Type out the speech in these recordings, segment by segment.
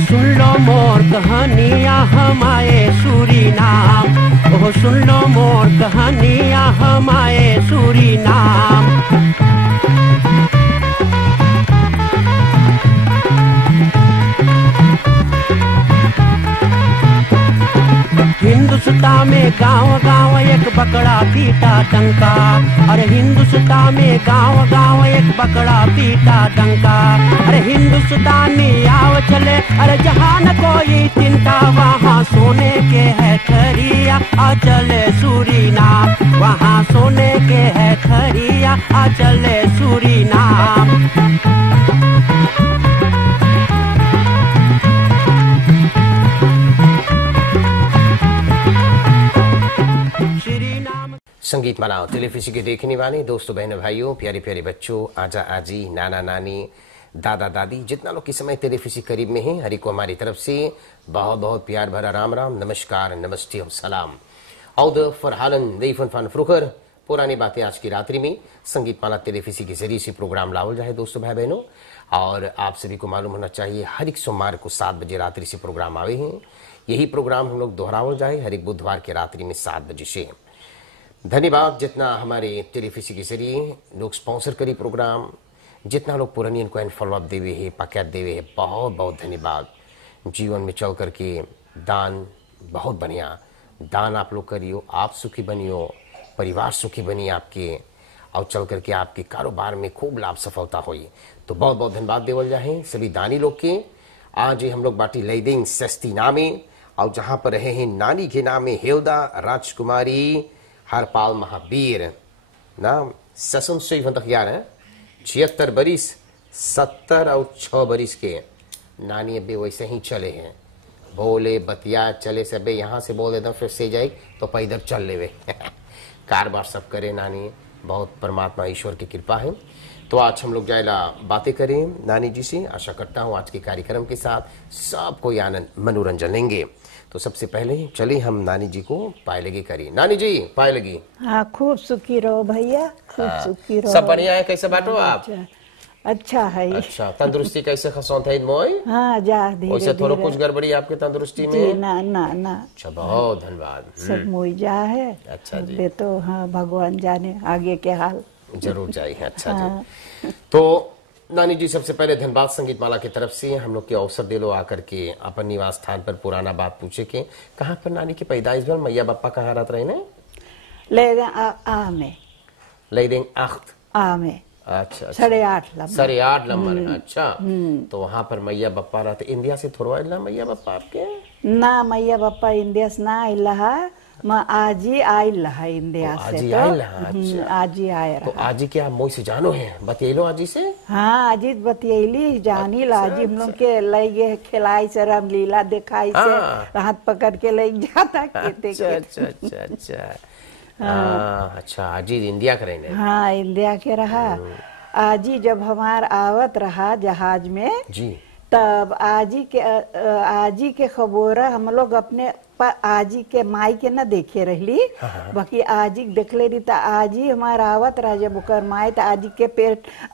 सुन लो मोर कहानियाँ हमारे सूरीनाम, ओह सुन लो मोर कहानियाँ हमारे सूरीनाम। हिंदुस्तान में गांव गांव एक बकरा पीटा डंका, अरे हिंदुस्तान में गांव गांव एक बकरा पीटा डंका। अरे हिंदुस्तानी आव चले, अरे जहाँ न कोई चिंता, वहाँ सोने के है खरिया आ चले सूरीनाम, वहाँ सोने के है खरिया आ चले सूरीनाम। संगीत मालाओं टेलीविजन के देखने वाले दोस्तों, बहनों, भाइयों, प्यारे प्यारे बच्चों, आजा आजी, नाना नानी, दादा दादी, जितना लोग इस समय टेलीविजन करीब में हैं, हरि को हमारी तरफ से बहुत बहुत प्यार भरा राम राम, नमस्कार, नमस्ते और सलाम। औद फरहालन देफन फान फ्रुकर पुरानी बातें आज की रात्रि में संगीत माला टेलीविजन के जरिए से प्रोग्राम लाओ जाए दोस्तों, भाई बहनों। और आप सभी को मालूम होना चाहिए हर एक सोमवार को 7 बजे रात्रि से प्रोग्राम आवे हैं। यही प्रोग्राम हम लोग दोहराओ जाए हर एक बुधवार के रात्रि में 7 बजे से। धन्यवाद जितना हमारे टेलीविजन के जरिए लोग स्पॉन्सर करी प्रोग्राम, जितना लोग पुरानी इनको फॉलोअप देवे है, पैकेट देवे है, बहुत बहुत धन्यवाद। जीवन में चल करके दान बहुत बढ़िया दान आप लोग करियो, आप सुखी बनियो, परिवार सुखी बनिए आपके, और चल करके आपके कारोबार में खूब लाभ सफलता हुई। तो बहुत बहुत धन्यवाद देवल जाए सभी दानी लोग के। आज हम लोग बाटी लईदेंग सस्ती नामे, और जहां पर रहे हैं नानी के नामे हेवदा राजकुमारी हरपाल महावीर नाम ससुन से 76 बरिस 70 और 6 बरिस के नानी अबे वैसे ही चले हैं, बोले बतिया चले से अबे यहाँ से बोल देता फिर से जाए तो पैदल चल लेवे कारबार सब करे नानी, बहुत परमात्मा ईश्वर की कृपा है। तो आज हम लोग जाएला बातें करें नानी जी से। आशा करता हूँ आज के कार्यक्रम के साथ सब कोई आनंद मनोरंजन लेंगे। तो सबसे पहले चलिए हम नानी जी को पाए लगी करिए। नानी जी पाए लगी। हाँ, खूब सुखी रहो भैया, खूब सुखी रहो। सब बढ़िया है, कैसे बाटो आप? अच्छा है। अच्छा, तंदुरुस्ती कैसे खसौत है मोय? हाँ, जा धीरे वैसे थोड़ा कुछ गड़बड़ी आपके तंदुरुस्ती में? जी ना ना ना। अच्छा, बहुत धन्यवाद। सब मोई जा है। अच्छा जी। तो हाँ, भगवान जाने आगे के हाल। जरूर जाइए। अच्छा जी। तो नानी जी सबसे पहले धन्यवाद संगीत माला की तरफ से हम लोग के अवसर दे लो आकर के अपन निवास स्थान पर पुराना बात पूछे के। कहाँ पर नानी की पैदाइश भर, मैया बापा कहाँ रहते रहे ने? लईदेंग आख्त आ में। अच्छा, 8.5 नंबर। अच्छा, तो वहाँ पर मैया बापा रहते। इंडिया से थोड़ा इला मैया बापा आपके? ना, मैया बापा इंडिया से ना इला, आजी आयल है इंडिया से। आजी आयल है। अच्छा, आजी आये। तो आजी के आप मोई से जानो है, बतियलो आजी से? हाँ, आजी बतियली जानी ला। आजी हम लोग के लगे खिलाई से रामलीला दिखाई से हाथ पकड़ के ले जाता खेते के। अच्छा अच्छा अच्छा। अच्छा, आजी इंडिया के रहने? हाँ, इंडिया के रहा। आजी जब हमार आवत रहा जहाज में जी, तब आजी के खबोरा हम लोग अपने आजी के माई के न देखे रहली। बाकी आजी देखले रही तो आजी हमारा आवत रहा जब ओकर माई, तो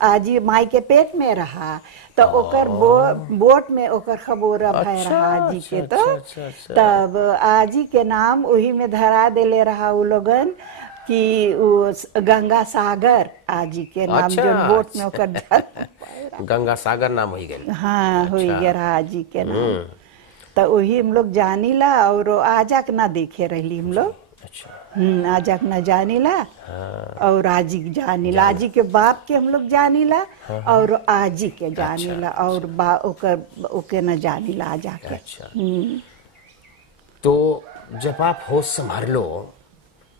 आजी माई के पेट में रहा, तो ओकर बोट में ओकर खबोरा भय रहा आजी के। तो तब आजी के नाम वही में धरा देले रहा उ लोगन कि गंगा सागर आजी के नाम। जो बोट में ओकर गंगा सागर नाम हो गया। हाँ, हो गया आजी के नाम। तो वही हम लोग जानी ला, और आजा के ना देखे रहली हम लोग। अच्छा, आजा के ना जानी ला। और आजी के जानी ला, आजी के बाप के हम लोग जानी ला, और आजी के जानी ला, और ओके न जानी ला आजा के। तो जब आप होश संभाल लो,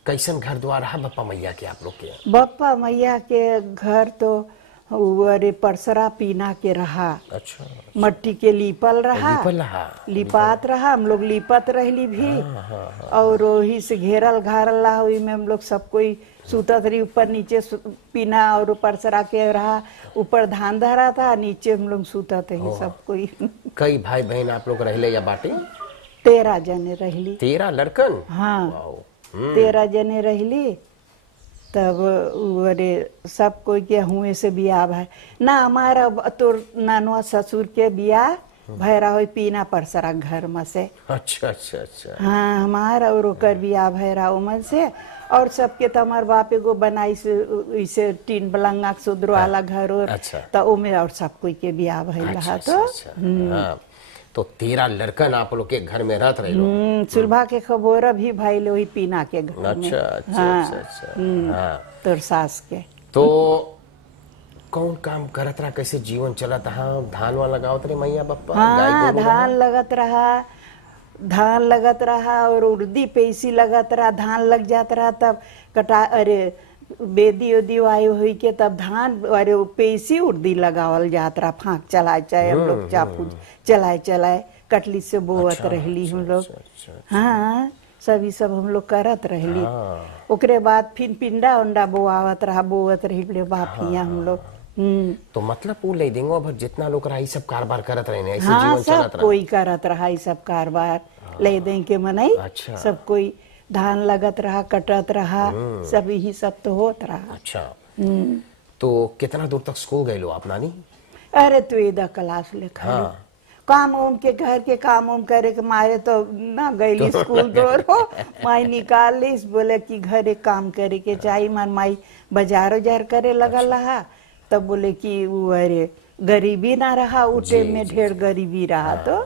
कैसन घर द्वार रहा बप्पा मैया के आप लोग के? बप्पा मैया के घर तो अरे परसरा पीना के रहा। अच्छा, मट्टी के लीपल रहा, लिपात रहा, हम लोग लिपत रहली भी। और वही से घेरल घारल रहा, वही में हम लोग सब कोई सूतत रही। ऊपर नीचे पीना और परसरा के रहा, ऊपर धान धरा था, नीचे हम लोग सूतत रही सब कोई। कई भाई बहन आप लोग रहले या बाटे? 13 जने रहली। 13 लड़कन? हाँ, 13 जने रहली। तब अरे सब कोई के हुए से बियाह है ना। हमारा तो नानवा ससुर के बियाह भैरा हो पीना परसरा घर में से। अच्छा अच्छा अच्छा। हाँ हमारा और ओकर बियाह भैरा उमन से और सबके तो हमार बाप एगो बनाई से इसे टीन बलंगा सुद्र वाला घर और अच्छा। तो ओमे और सब कोई के बियाह भइल अच्छा, रहा तो अच्छा, हाँ। तो 13 लड़कन आप लोग के घर में रहत रहे लोग। सुलभा के खबोरा भी भइल वही पीना के घर में। अच्छा अच्छा हाँ, अच्छा अच्छा। हाँ तोर सास के। तो कौन काम करत रहा, कैसे जीवन चलत रहा? धान वाला लगावत रहे मैया बप्पा? गाय हाँ गोरू धान रहा? लगत रहा और उर्दी पैसी लगत रहा, धान लग जात रहा तब कटा अरे बेदी उदी आयु हुई के तब धान अरे पैसी उर्दी लगावल जात रहा, फाँक चलाए चाहे हम लोग चापू चलाए चलाए कटली से बोवत अच्छा, रहली हम अच्छा, लोग। अच्छा, हाँ सभी सब हम लोग करत रहली। हाँ। ओकरे बाद फिर पिंडा उंडा बोआवत रहा, बोवत रही बाफिया हम लोग। तो मतलब वो ले देंगे भर जितना लोग रहा सब कारोबार करत रहे, ऐसे हाँ जीवन चलत सब रहा। कोई करत रहा ये सब कारोबार ले दें के मनई। अच्छा। सब कोई धान लगत रहा, कटत रहा, सब यही सब तो होत रहा। अच्छा। तो कितना दूर तक स्कूल गए लो आप नानी? अरे तू इधर क्लास ले खाली हाँ। काम उम के घर के काम उम करे के मारे तो ना गईली स्कूल दूर हो। माई निकाल लीस बोले कि घरे काम करे के चाहिए। मन माई बाजार उजार करे लगल रहा तब बोले कि वो अरे गरीबी ना रहा, उठे में ढेर गरीबी रहा तो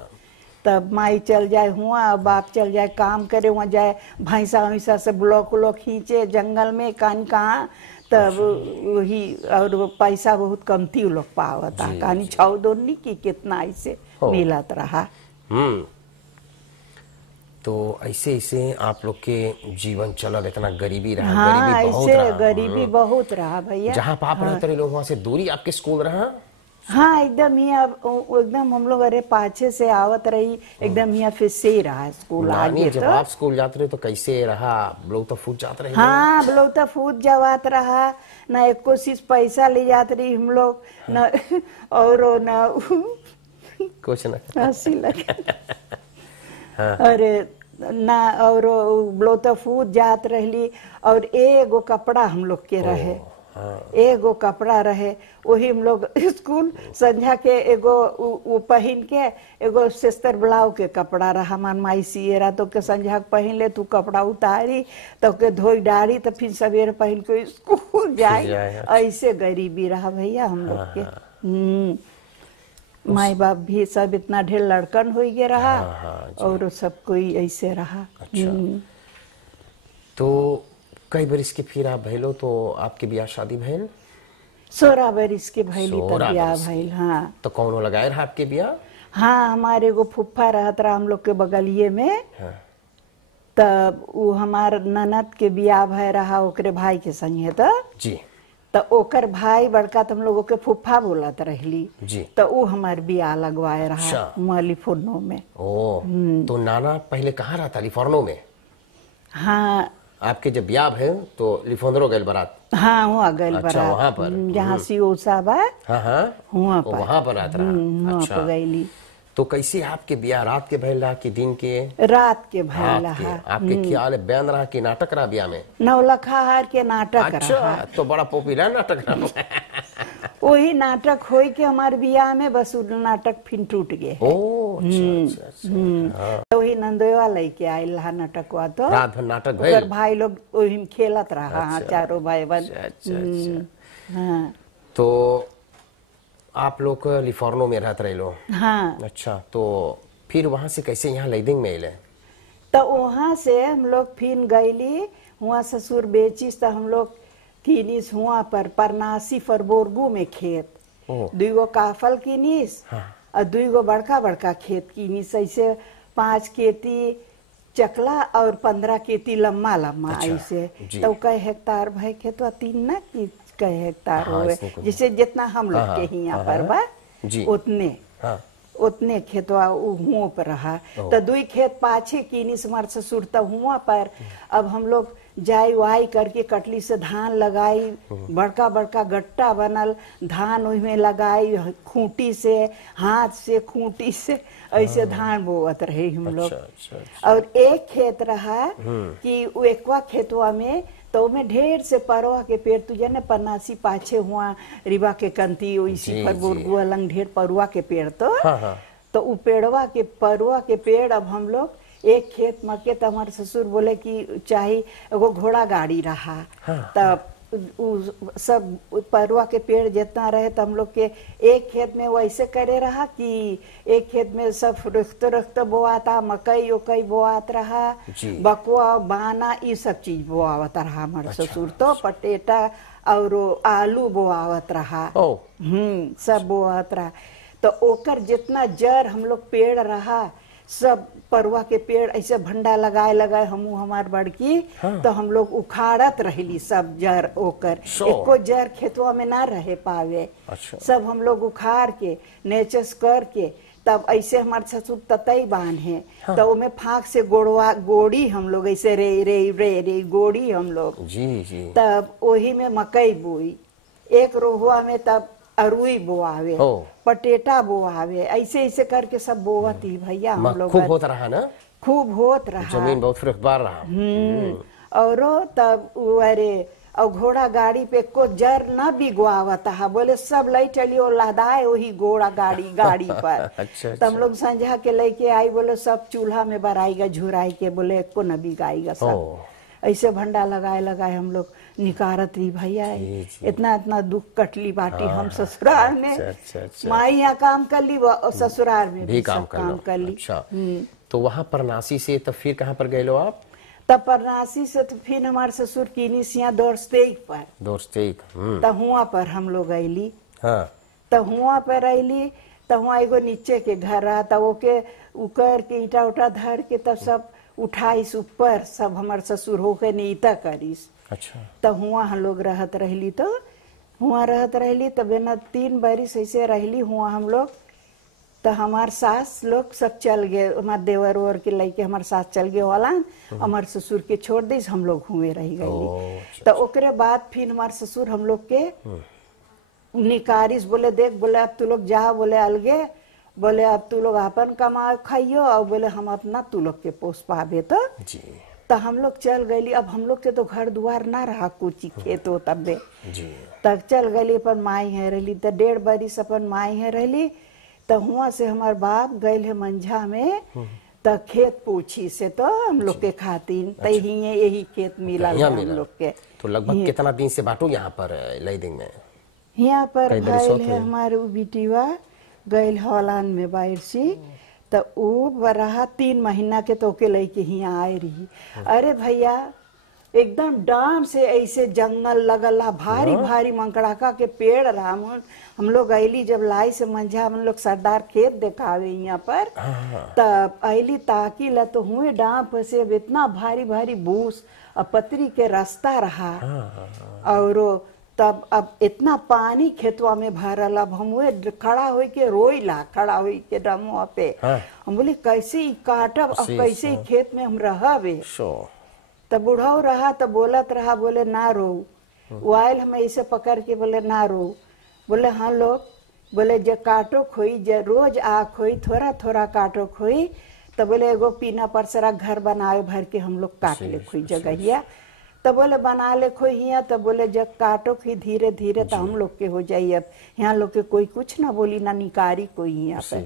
तब माई चल जाए हुआ, बाप चल जाए काम करे, वहाँ जाए भैंसा वैसा से ब्लॉक उलॉक खींचे जंगल में कान कहाँ तब वही और वो पैसा बहुत कमती लोग पावता कहानी छाव दोनी की कितना ऐसे मिलत रहा। तो ऐसे ऐसे आप लोग के जीवन चलत, इतना गरीबी रहा? हाँ गरीबी बहुत ऐसे रहा। गरीबी बहुत रहा भैया। जहाँ पाप रहते रहे लोग वहाँ से दूरी आपके स्कूल रहा? हाँ एकदम ही अब एकदम हम लोग अरे पाछे से आवत रही एकदम यहाँ फिर से ही रहा स्कूल नानी आगे जब तो। आप स्कूल जाते रहे तो कैसे रहा? लोग तो फूट जाते रहे। हाँ हम लोग तो फूट जवात रहा, न एको चीज पैसा ले जात रही हम लोग न और न कुछ ना। हंसी लगे। अरे ना और ब्लो तो फूट जात रहली और एगो कपड़ा हम लोग के रहे। एगो कपड़ा रहे वही हम लोग स्कूल संझा के एगो वो पहन के एगो सेस्तर ब्लाउ के कपड़ा रहा मन माई सिएरा तो के संझा पहन ले तू कपड़ा उतारी तो के धोई डारी तो फिर सवेरे पहन के स्कूल जाए। ऐसे गरीबी रहा भैया हम लोग के। माई बाप भी सब इतना ढेर लड़कन हो गया रहा और सब कोई ऐसे रहा। तो कई बरिस के फिर आप भैलो तो आपके ब्याह शादी भैल? 16 बरिस के भैली तब ब्याह भैल। हाँ तो कौन लगाए रहा आपके ब्याह? हाँ हमारे एगो फुफ्फा रहत रहा हम लोग के बगलिए में। तब वो हमार ननद के ब्याह भय रहा ओकरे भाई के संगे तो जी। तो ओकर भाई बड़का तुम लोगों के फुफ्फा बोलत रहली जी। तो वो हमार ब्याह लगवाए रहा लिफोर्नो में। ओ तो नाना पहले कहाँ रहा था? लिफोर्नो में? हाँ आपके जब ब्याह है तो लिफोंद्रो गए बारात? हाँ वहाँ गए अच्छा, बारात वहाँ पर जहाँ सियोसा बा। हाँ वहाँ पर वहाँ पर रात रहा। वहाँ पर गईली। तो कैसे आपके ब्याह रात के भैला कि दिन के? रात के भैला। आपके ख्याल बयान रहा कि नाटक रहा ब्याह में? नौलखा हार के नाटक अच्छा, रहा। तो बड़ा पॉपुलर नाटक रहा। वही नाटक होई के हमारे बियाह में बस नाटक फिर टूट गए। अच्छा। वही नंदोवा लेके आयल रहा नाटकवा तो रात भर नाटक ओकर भाई लोग वही खेलत रहा। हाँ चारों भाई बहन। हाँ तो आप लोग लिफोर्नो में रहते रहे लो? हाँ। अच्छा तो फिर वहां से कैसे यहाँ लैदिंग में अले? तो वहाँ से हम लोग फिर गईली वहाँ ससुर बेचिस तो हम लोग किनिस हुआ पर परनासी फरबोरगू में खेत। दुगो काफल किनिस और दुगो बड़का बड़का खेत किनिस। ऐसे 5 खेती चकला और 15 खेती लम्बा लम्बा ऐसे। तो कई हेक्टार भाई खेतवा 3 ना की कई हेक्टार हुए जैसे जितना हम लोग के ही यहाँ पर बा उतने खेतवा हुआ पर रहा। तो 2 खेत पाछे किनिस हमार ससुर तो हुआ पर अब हम लोग जाई वाई करके कटली से धान लगाई, बड़का बड़का गट्टा बनल धान में लगाई खूंटी से हाथ से खूंटी से ऐसे धान बोवत रहे हम लोग। और एक खेत रहा कि एकवा खेतवा में तो में ढेर से परवा के पेड़ तुझे न पन्नासी पाछे हुआ रिवा के कंती वैसी पर बोरगुआ लंग ढेर परुआ के पेड़ तो उ पेड़वा के परुआ के पेड़ अब हम लोग एक खेत में के, तो हमारे ससुर बोले कि चाहे एगो घोड़ा गाड़ी रहा। तब सब परुआ के पेड़ जितना रहे तो हम लोग के एक खेत में वैसे करे रहा कि एक खेत में सब रखते रखते बोआता, मकई उकई बोआत रहा, बकुआ बाना ये सब चीज बोआवत रहा हमारे ससुर। तो पटेटा और आलू बोआवत रहा, सब बोआवत रहा। तो ओकर जितना जड़ हम लोग पेड़ रहा सब परुआ के पेड़ ऐसे भंडा लगाए लगाए हमू हमार बड़की। तो हम लोग उखाड़त रहली सब जड़ ओकर, एको जड़ खेतवा में ना रहे पावे। सब हम लोग उखाड़ के नेचस करके तब ऐसे हमारे ससुर ततई बांधे। तो उमे फाक से गोड़ी हम लोग ऐसे रे गोड़ी हम लोग तब वही में मकई बोई, एक रोहुआ में तब अरुई बोआवे, पटेटा बोआवे, ऐसे ऐसे करके सब बोवत ही भैया हम लोग। खूब होता रहा ना, खूब होत रहा, जमीन बहुत फ्रुख्तबार रहा। और तब अरे और घोड़ा गाड़ी पे को जर ना बिगवावत हा, बोले सब लई चलियो लदाए वही घोड़ा गाड़ी पर। अच्छा, तब हम लोग संझा के लेके आई, बोले सब चूल्हा में बराईगा झुराई के, बोले को न बिगाईगा सब। ऐसे भंडा लगाए लगाए हम लोग निकारत रही भैया। इतना इतना दुख कटली बाटी हम ससुराल में। माई यहाँ काम कर ली और ससुराल में भी काम कर ली। तो वहाँ परनासी से तब फिर कहाँ पर गए लो आप? तब परनासी से तो फिर हमारे ससुर कीनी सिया दोरस्तेक पर, तब हुआ पर हम लोग अली। तब हुआ पर अली तो हुआ एगो नीचे के घर रहा, तब ओके उकर के ईटा उटा धर के तब सब उठाइस ऊपर, सब हमारे ससुर होके नीता करीस। अच्छा। तब हुआ हम लोग रहत रहली। तो हुआ रहत रहली तब ना 3 बरिस ऐसे रहली हुआ हम लोग। तो हमार सास लोग सब चल गए, हमारे देवर ओवर के लइके हमार सास चल गए वाला, हमारे ससुर के छोड़ दी, हम लोग हुए रह गई। तो ओकरे बाद फिर हमारे ससुर हम लोग के निकारिस, बोले देख, बोले अब तू लोग जा, बोले अलगे, बोले अब तू लोग अपन कमा खाइयो, और बोले हम अपना तू लोग के पोस पावे। तो हम लोग चल गई। अब हम लोग के तो घर दुआर ना रहा, कुछ खेत हो तबे। तब चल गई अपन माई है रहली, तो 1.5 बरिस अपन माई है रहली। तो हुआ से हमार बाप गए है मंझा में, तो खेत पूछी से तो हम लोग के खातिर तो यही खेत मिला हम लोग के। तो लगभग कितना दिन से बाटो यहाँ पर लईदिंग में? यहाँ पर गए है हमारे बिटिवा गए हौलान में बाहर से, तो वो रहा 3 महीना के, तो के लेके यहाँ आए रही। अरे भैया एकदम डाम से ऐसे जंगल लगल, भारी भारी मंकड़ाका के पेड़ रहा। हम लोग अली जब लाई से मंझा, हम लोग सरदार खेत दिखावे यहाँ पर, तब अली ताकि ला तो हुए डाम पर से इतना भारी भारी बूस और पतरी के रास्ता रहा। और तब अब इतना पानी खेतवा में भरल, अब हम खड़ा हो के रोइला, खड़ा हो के डमुआ पे। हम बोले कैसे ही काटब, अब कैसे ही खेत में हम रहबे। तब बुढ़ाऊ रहा तो बोलत रहा, बोले ना रो, वाइल हम ऐसे पकड़ के बोले ना रो, बोले हाँ लोग, बोले जे काटो खोई, जे रोज आ खोई, थोड़ा थोड़ा काटो खोई। तो बोले एगो पीना परसरा घर बनाए भर के हम लोग काट ले खोई जगहिया। तो बोले बना ले खोई हिया, तो बोले जब काटो खोई धीरे धीरे तो हम लोग के हो जाइए। अब यहाँ लोग के कोई कुछ ना बोली, ना निकारी कोई यहाँ पे।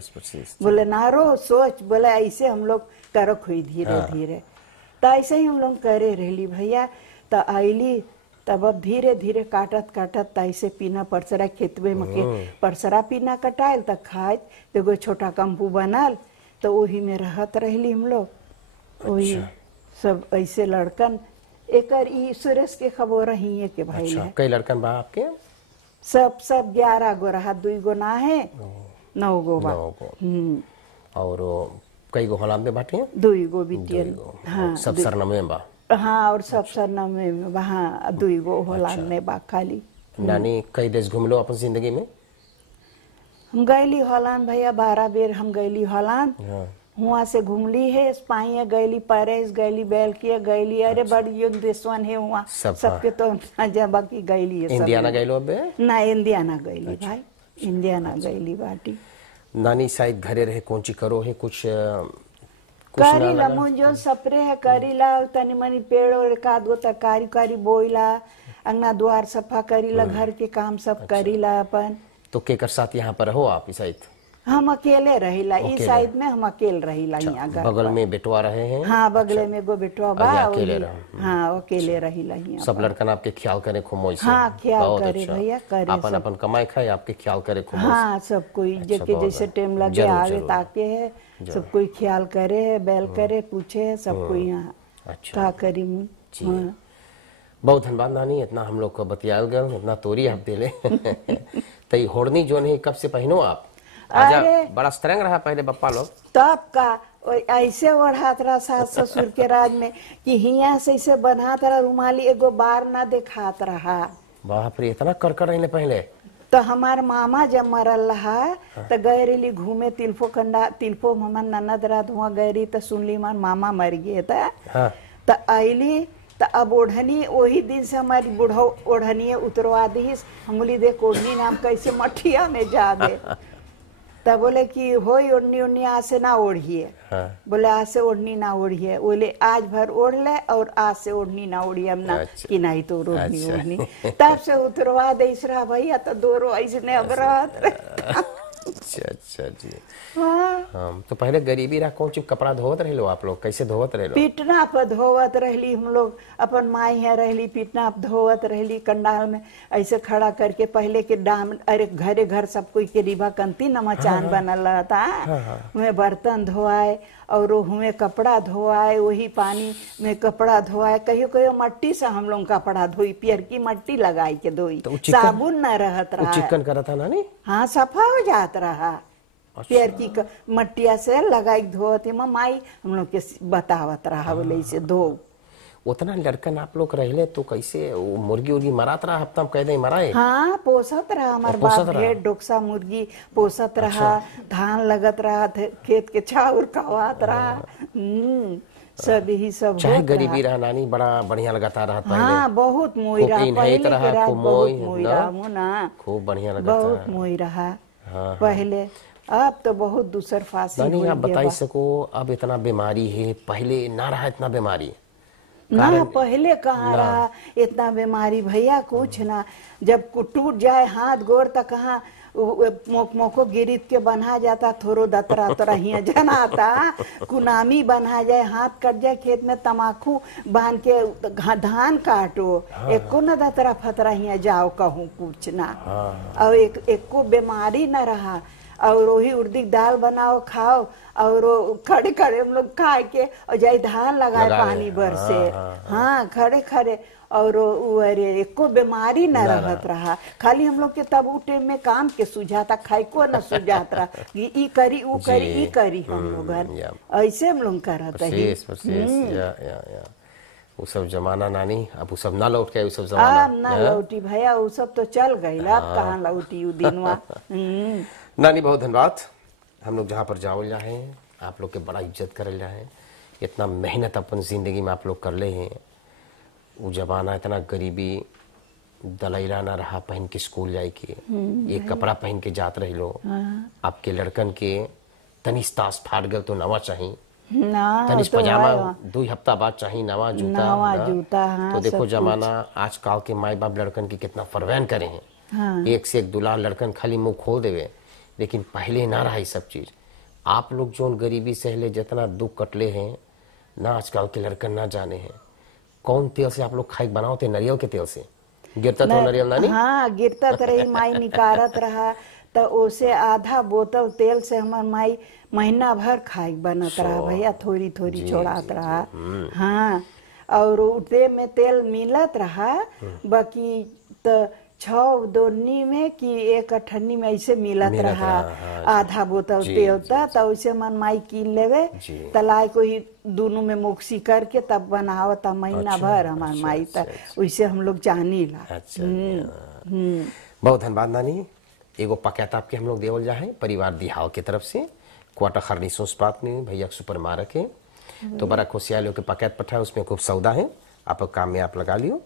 बोले ना रो सोच, बोले ऐसे हम लोग करो खोई धीरे धीरे। तो ऐसे ही हम लोग करे रहली भैया। तो आईली तब अब धीरे धीरे काटत काटत ऐसे पीना परसरा खेतवे में के परसरा पीना कटायल, तो खाए तो एगो छोटा कम्पू बनल, तो वही में रहत रहली हम लोग। वही सब ऐसे लड़कन एकर ई सुरेश के खबर ही है के भाई। अच्छा, कई लड़कन बा आपके? सब 11 गो रहा, 2 गो ना है, 9 गो बा। और कई गो हलाम में बाटे? 2 गो बिटियन। हाँ, सब सरनामे में बा? हाँ, और सब सरनामे में बा। हाँ, 2 गो हलाम में बा खाली। नानी कई देश घूम लो अपन जिंदगी में? हम गईली हॉलैंड भैया, 12 बेर हम गईली हॉलैंड। हुआ से घूमली है, स्पाइन गईली, पेरिस गईली, बेल्जियम गईली। अरे बड़ी देशवन है वहाँ सबके तो बाकी गईली है। इंडियाना गईलो अबे? ना इंडियाना गईली भाई, इंडियाना गईली बाटी। नानी शायद घरे रहे कौन ची करो है कुछ करीला मुंजो सपरे है, करीला तनी मनी पेड़ और एकाद गो तरकारी कारी बोइला, अंगना द्वार सफा करीला, घर के काम सब करीला अपन। तो केकर साथ यहाँ पर हो आप शायद? हम अकेले रहिला, इस अकेले? साइड में हम अकेले रहिला यहाँ घर बगल पर। में बेटवा रहे हैं? हाँ बगले में एगो बेटवा बा, यहाँ अकेले वही- रहो। हाँ अकेले रहिला यहाँ सब पर। लड़कन आपके ख्याल करे खूब से? हाँ, ख्याल बहुत करे अच्छा। भैया, करे अपन सब। अपन कमाई खाए, आपके ख्याल करे खूब से। हाँ सब कोई अच्छा, जेके बहुत जैसे है। टाइम लगे जरूर, आवे जरूर। ताके है, सब कोई ख्याल करे है, बैल करे, पूछे है, सब कोई यहाँ अच्छा का करी मुँह। जी। हाँ। बहुत धन्यवाद नानी, इतना हम लोग को बतियाल गल, इतना तोरी आप दिले। तो ये होड़नी जो है कब से पहनो आप? आजा अरे! बड़ा स्ट्रैंग रहा पहले बप्पा लोग। तब का ऐसे ओढ़ात रहा सास ससुर के राज में कि हिया से ऐसे बनात रहा, रुमाली एगो बार ना दिखात रहा। बाप रे, इतना कर रहे पहले? तो हमार मामा जब मरल रहा तो गए रही घूमे तिल्फो कंडा, तिल्फो हमार ननद रात वहाँ गए रही तो सुनली हमार मामा मर गए था। हाँ। तो अली तो अब ओढ़नी वही दिन से हमारी बूढ़ो ओढ़नी उतरवा दी, हम बोली देख ओढ़नी नाम कैसे मठिया में जा दे। तब बोले कि होई ओढ़नी ओढ़नी आज से ना ओढ़िए। हाँ। बोले आज से ओढ़नी ना ओढ़िए, बोले आज भर ओढ़ ले और आज से ओढ़नी ना ओढ़िए हम ना अच्छा। कि नहीं तो ओढ़नी अच्छा। ओढ़नी। तब से उतरवा दे रहा भैया, तो दोरो ऐसने अब रहत। अच्छा अच्छा जी। हाँ। हाँ, तो पहले गरीबी रहा, कौन चीज कपड़ा धोवत रहे लो आप लोग? कैसे धोवत रहे लो? पीटना पर धोवत रहली हम लोग, अपन माई है रहली पीटना पर धोवत रहली कंडाल में ऐसे खड़ा करके। पहले के डाम, अरे घरे घर सब कोई के रिबा कंती नमचान बनल रहता, हुए बर्तन धोआए और हुए कपड़ा धोआए, वही पानी में कपड़ा धोआए। कहियो कहियो मट्टी से हम लोग कपड़ा धोई, पियर की मट्टी लगाई के धोई, तो वो चिकन- साबुन न रहत वो रहा। चिकन करा था ना? नहीं हाँ सफा हो जात रहा। पियर की मट्टिया से लगाई धोती माई हम लोग के बतावत रहा, बोले इसे धो। उतना लड़कन आप लोग रहले तो कैसे वो मुर्गी उर्गी मरात रहा? हफ्ता में कह दे मराए? हाँ पोसत रहा, हमार पोसत बाप रहा? ढेर डोक्सा मुर्गी पोसत रहा, धान लगत रहा, खेत के चाउर कवात रहा। सब यही सब चाहे होत गरीबी रहा। रहा नानी, बड़ा बढ़िया लगाता रहा पहले। हाँ बहुत मोई रहा, खूब इन्हें पहले तरह के रात खूब बहुत मोई, मोई ना? रहा मुना, खूब बढ़िया लगाता बहुत रहा। मोई रहा हाँ। पहले। अब तो बहुत दूसर फांसी नानी हो आप गया बताई बा। सको, अब इतना बीमारी है, पहले ना रहा इतना बीमारी? ना पहले कहाँ रहा इतना बीमारी भैया, कुछ ना। जब टूट जाए हाथ गोड़ तो कहाँ मोको गिरित के बना जाता, थोरो दतरा तोरा हिया जनाता, कुनामी बना जाए, हाथ कट जाए, खेत में तमाकू बांध के धान काटो, एको न दतरा फतरा हिया जाओ कहूँ कुछ ना। और एको बीमारी न रहा। और वही उड़दी दाल बनाओ खाओ, और खड़े खड़े हम लोग खाए के और जाए धान लगाए पानी भर से। हाँ खड़े खड़े, और अरे एको बीमारी न रहत रहा। खाली हम लोग के तब उ टाइम में काम के सुझाता, खाई को न सुझात रहा कि ई करी ऊ करी ई करी। हम लोग ऐसे हम लोग करत या वो सब जमाना नानी, अब वो सब ना लौट के, वो सब जमाना अब ना लौटी भैया, वो सब तो चल गई, अब कहाँ लौटी उ दिनवा। नानी बहुत धन्यवाद। हम लोग जहाँ पर जावल जाए, आप लोग के बड़ा इज्जत करल जाए, इतना मेहनत अपन जिंदगी में आप लोग कर ले हैं। वो जमाना इतना गरीबी, दलैला ना रहा पहन के स्कूल जाए के, एक कपड़ा पहन के जात रही लो। आपके लड़कन के तनिस तास फाट गल तो नवा चाहिए, ना तनिस तो पजामा है। 2 हफ्ता बाद चाहिए नवा जूता। नवा ना? जूता, हाँ, तो देखो सब जमाना आजकल के माई बाप लड़कन की कितना फरवैन करे हैं। हाँ। एक से एक दुलार लड़कन खाली मुंह खोल देवे, लेकिन पहले ना रहा ये सब चीज। आप लोग जो गरीबी सहले, जितना दुख कटले हैं ना, आजकल के लड़कन ना जाने हैं। कौन तेल से आप लोग खाई बनाओ थे? नारियल के तेल से गिरता था नारियल नानी? हाँ गिरता रही, माई निकारत रहा, तो उसे आधा बोतल तेल से हमार माई महीना भर खाई बनत रहा भैया, थोड़ी थोड़ी छोड़ात रहा। हाँ और उठे में तेल मिलत रहा, बाकी तो 6 दोनी में कि 1 अठन्नी में ऐसे मिलत रहा। आधा बोतल तेल था, तो उसे मन माई कीन लेवे, तलाय को ही दोनों में मोक्सी करके तब बनावता महीना भर हमार माई। था वैसे हम लोग जानी ला। बहुत धन्यवाद नानी। एगो पकैत आपके हम लोग देवल जाए परिवार दिहाव के तरफ से, क्वार्टर खरनी सोसपात में भैया सुपर मारक है, तो बड़ा खुशियाल के पकैत पठाए, उसमें खूब सौदा है, आप काम में आप लगा लियो।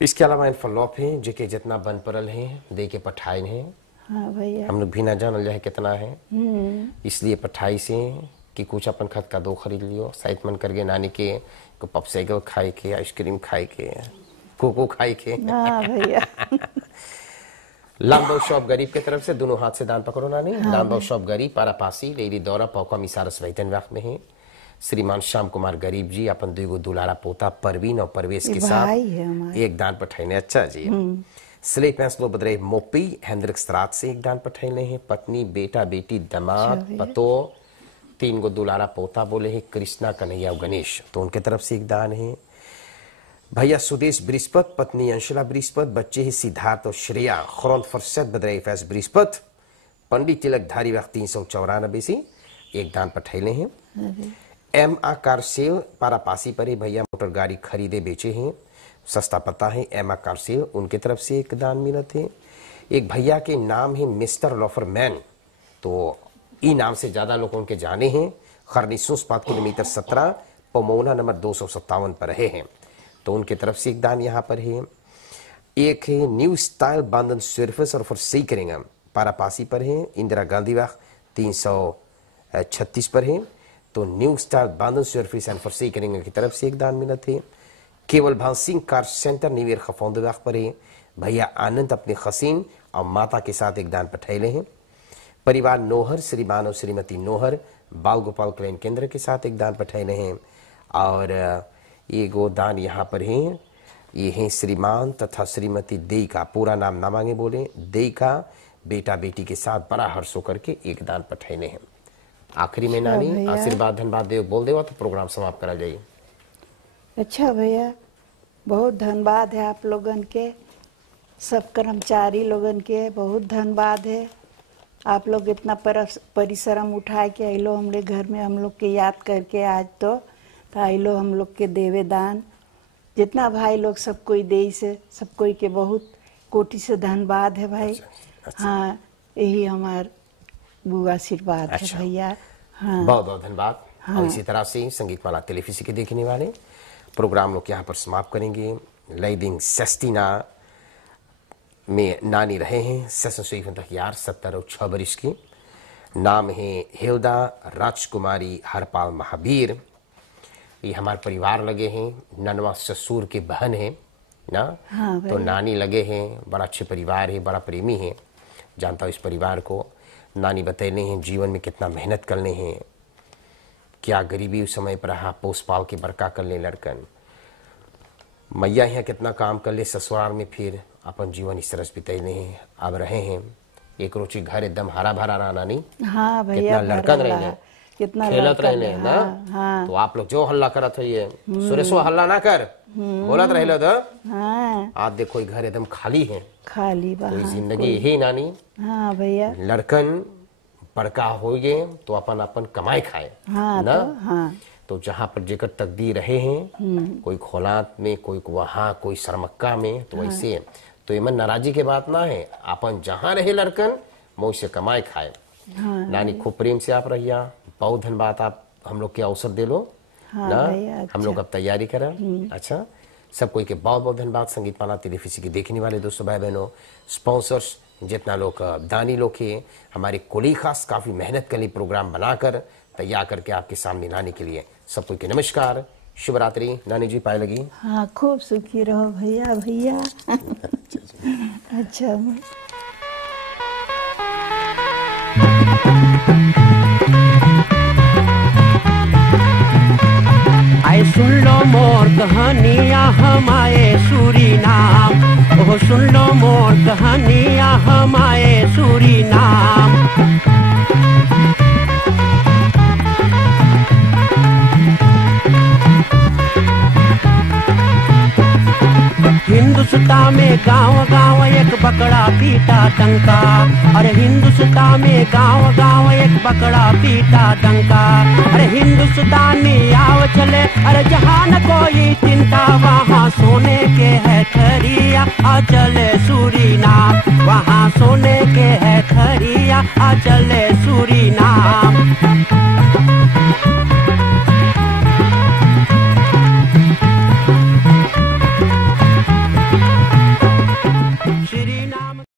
इसके अलावा इन फॉलोअप है जेके जितना बन परल है दे के पठाए हैं। हाँ भैया हम लोग भी ना जानल जाए कितना है, इसलिए पठाई से कि कुछ अपन खत का 2 खरीद लियो। शायद मन कर गए नानी के को पपसेगल खाए के, आइसक्रीम खाए के, कोको खाए के। हाँ भैया लांबो शॉप गरीब के तरफ से दोनों हाथ से दान पकड़ो नानी। लांबो शॉप गरीब पारापासी लेरी दौरा पौका मिसारस वैतन वक्त में है। श्रीमान श्याम कुमार गरीब जी अपन दुगो दुलारा पोता परवीन और परवेश के साथ एक दान पठाइने। अच्छा जी। स्लेप पैंसलो बदरे मोपी हेंद्रिक स्त्रात से एक दान पठाइने हैं। पत्नी बेटा बेटी दामाद पतो 3 गो दुलारा पोता बोले हैं कृष्णा कन्हैया और गणेश, तो उनके तरफ से एक दान है। भैया सुदेश बृहस्पत पत्नी अंशुला बृहस्पत बच्चे ही सिद्धार्थ और श्रेया खरौन फरसत बदरे फैस बृहस्पत पंडित तिलक धारी वक्त 394 से एक दान पठाइले हैं। एम आकार से पारापासी पर भैया मोटर गाड़ी खरीदे बेचे हैं, सस्ता पता है एम आकार से, उनके तरफ से एक दान मिला थे। एक भैया के नाम है मिस्टर लॉफर मैन, तो ई नाम से ज्यादा लोग उनके जाने हैं। खरनीसूस 5 किलोमीटर 17 पोमोना नंबर 257 पर रहे हैं, तो उनके तरफ से एक दान यहाँ पर है। एक है न्यू स्टाइल बांधन सर्फिस और फॉर करेंगे पारापासी पर है। इंदिरा गांधी वाक 336 पर है, तो न्यू स्टाइल बांधन सर्फिस एंड फॉर करेंगे की तरफ से एक दान मिला थे। केवल भान सिंह कार सेंटर निवेर खफौंद वाक पर है। भैया आनंद अपने खसीन और माता के साथ एक दान पठाइले हैं। परिवार नोहर श्रीमान और श्रीमती नोहर बाल गोपाल कल्याण केंद्र के साथ एक दान पठाइले हैं। और ये गो दान यहाँ पर है, ये है श्रीमान तथा श्रीमती देई का, पूरा नाम ना मांगे बोले, देई का बेटा बेटी के साथ बड़ा हर्ष होकर के एक दान पठाइले हैं। आखिरी में नानी आशीर्वाद धन्यवाद देव बोल देवा तो प्रोग्राम समाप्त करा जाइए। अच्छा भैया, बहुत धन्यवाद है आप लोगन के, सब कर्मचारी लोगन के बहुत धन्यवाद है। आप लोग इतना परिश्रम उठाए के आइलो हमरे घर में, हम लोग के याद करके आज तो आइलो हम लोग के देवे दान। जितना भाई लोग सब कोई दे से सब कोई के बहुत कोटि से धन्यवाद है भाई। अच्छा। हाँ, यही हमार बुआ आशीर्वाद है भैया। हाँ, बहुत बहुत धन्यवाद। हाँ। और इसी तरह से संगीत माला टेलीविजन के देखने वाले प्रोग्राम लोग यहाँ पर समाप्त करेंगे। लैदिंग सेस्टिना में नानी रहे हैं सेशन सुई तक यार 70 और 6 वर्ष की। नाम है हिल्दा राजकुमारी हरपाल महावीर। ये हमारे परिवार लगे हैं, ननवा ससुर के बहन है ना। हाँ, तो नानी लगे हैं, बड़ा अच्छे परिवार है, बड़ा प्रेमी है, जानता हूँ इस परिवार को। नानी बतैने हैं जीवन में कितना मेहनत करने हैं, क्या गरीबी उस समय पर रहा, पोस पाल के बरका कर ले लड़कन। मैया यहाँ कितना काम कर ले ससुराल में, फिर अपन जीवन इस तरह से बितैने हैं, अब रहे हैं। एक रोची घर एकदम हरा भरा रहा नानी। हाँ भैया, कितना लड़कन रहे, कितना खेलत रहे ना। हाँ। तो आप लोग जो हल्ला करत है सुरेशो हल्ला ना कर, बोलत रहे तो। हाँ। आज देखो घर एकदम खाली है, खाली तो जिंदगी यही नानी। हाँ भैया, लड़कन बड़का हो गए तो अपन अपन कमाई खाए। हाँ, ना। हाँ। तो जहाँ पर जेकर तकदीर रहे हैं, कोई खोलात में, कोई वहाँ, कोई सरमक्का में, तो वैसे तो इमन नाराजी के बात ना है, अपन जहाँ रहे लड़कन मौज से कमाई खाए। हाँ, नानी खूब प्रेम से आप रहिया, बहुत धन्यवाद आप हम लोग के अवसर दे लो। हाँ, ना अच्छा। हम लोग अब तैयारी करें। अच्छा, सब कोई के बहुत बहुत धन्यवाद। संगीत माला टेलीविजन के देखने वाले दोस्तों भाई बहनों, स्पॉन्सर्स जितना लोग दानी लोग है, हमारे कोली खास काफी मेहनत कर ली प्रोग्राम बनाकर तैयार करके आपके सामने लाने के लिए। सब कोई के नमस्कार, शुभ रात्रि। नानी जी पाए लगी। हाँ, खूब सुखी रहो भैया। भैया अच्छा आए सुन लो मोर कहानियाँ हमारे सूरीनाम, ओह सुन लो मोर कहानियाँ हमारे सूरीनाम। हिंदुस्तान में गांव गांव एक बकरा पीटा डंका, अरे हिंदुस्तान में गांव गांव एक बकरा पीटा डंका। अरे हिंदुस्तानी आओ चले, अरे जहाँ न कोई चिंता, वहाँ सोने के है खरिया, आ चले सूरीनाम, वहाँ सोने के है खरिया, आ चले सूरीनाम।